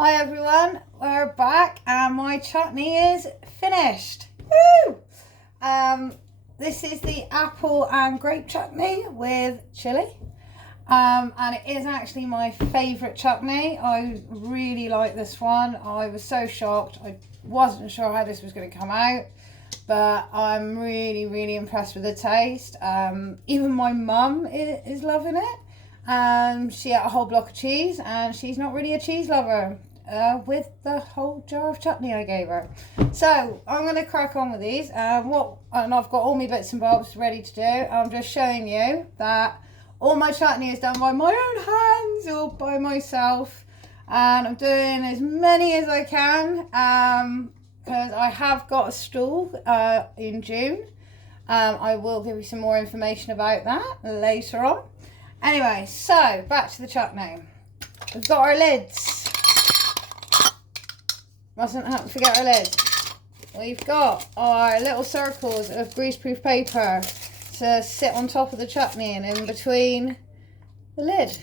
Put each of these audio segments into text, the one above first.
Hi everyone, we're back and my chutney is finished. Woo! This is the apple and grape chutney with chili. And it is actually my favourite chutney. I really like this one. I was so shocked. I wasn't sure how this was going to come out, but I'm really impressed with the taste. Even my mum is loving it. She ate a whole block of cheese and she's not really a cheese lover. With the whole jar of chutney I gave her. So I'm going to crack on with these. And I've got all my bits and bobs ready to do. I'm just showing you that all my chutney is done by my own hands or by myself. And I'm doing as many as I can because I have got a stall in June. I will give you some more information about that later on. Anyway, so back to the chutney. We've got our lids. Mustn't have to forget our lid. We've got our little circles of greaseproof paper to sit on top of the chutney and in between the lid.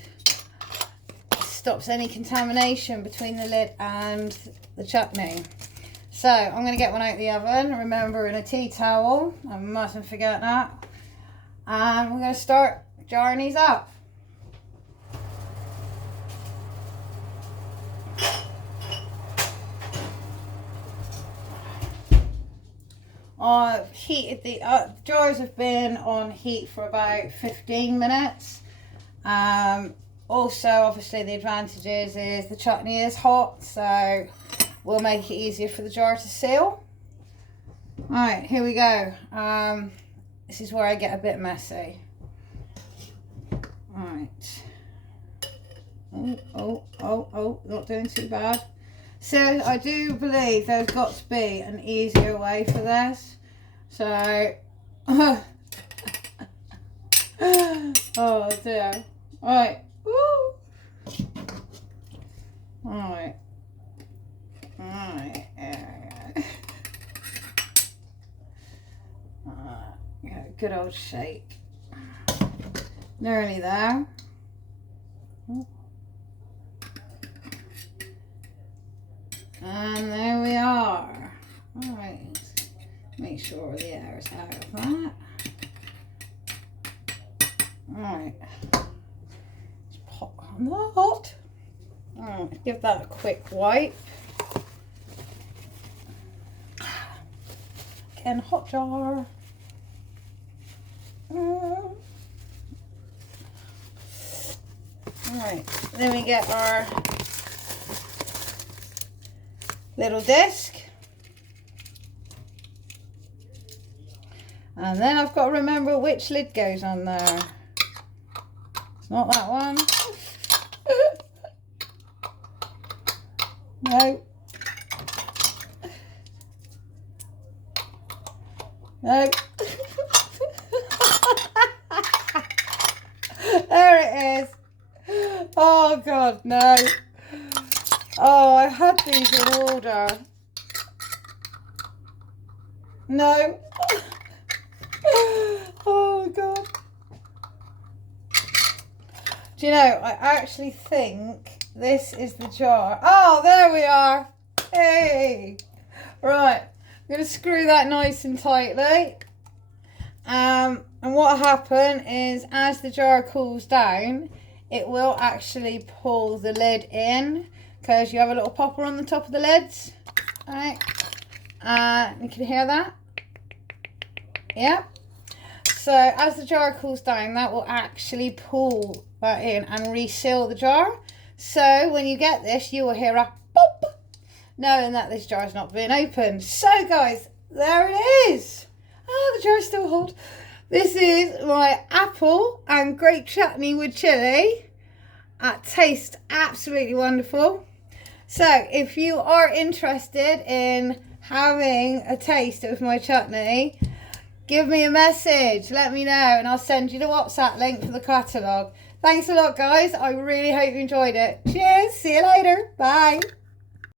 It stops any contamination between the lid and the chutney. So I'm going to get one out of the oven, remember, in a tea towel. I mustn't forget that. And we're going to start jarring these up. I've heated the jars have been on heat for about 15 minutes. Also, obviously, the advantages is the chutney is hot, so we'll make it easier for the jar to seal. Alright, here we go. This is where I get a bit messy. Alright. Oh, not doing too bad. So I do believe there's got to be an easier way for this. So, oh dear. Right. Woo. Alright. Yeah, good old shake. Nearly there. And there we are. Alright, make sure the air is out of that. Alright, let's pop on that. Alright, give that a quick wipe. Again, hot jar. Alright, then we get our little disc, and then I've got to remember which lid goes on there. It's not that one. No. No. There it is. Oh God, no. Oh, I had these in order. No. Oh, God. Do you know, I actually think this is the jar. Oh, there we are. Hey. Right. I'm going to screw that nice and tightly. And what will happen is as the jar cools down, it will actually pull the lid in. Because you have a little popper on the top of the lids. Alright. You can hear that? Yeah. So as the jar cools down, that will actually pull that in and reseal the jar. So when you get this, you will hear a pop, knowing that this jar is not being opened. So guys, there it is. Oh, the jar is still hot. This is my apple and grape chutney with chili. It tastes absolutely wonderful. So if you are interested in having a taste of my chutney, give me a message, let me know, and I'll send you the WhatsApp link for the catalogue. Thanks a lot, guys. I really hope you enjoyed it. Cheers. See you later. Bye.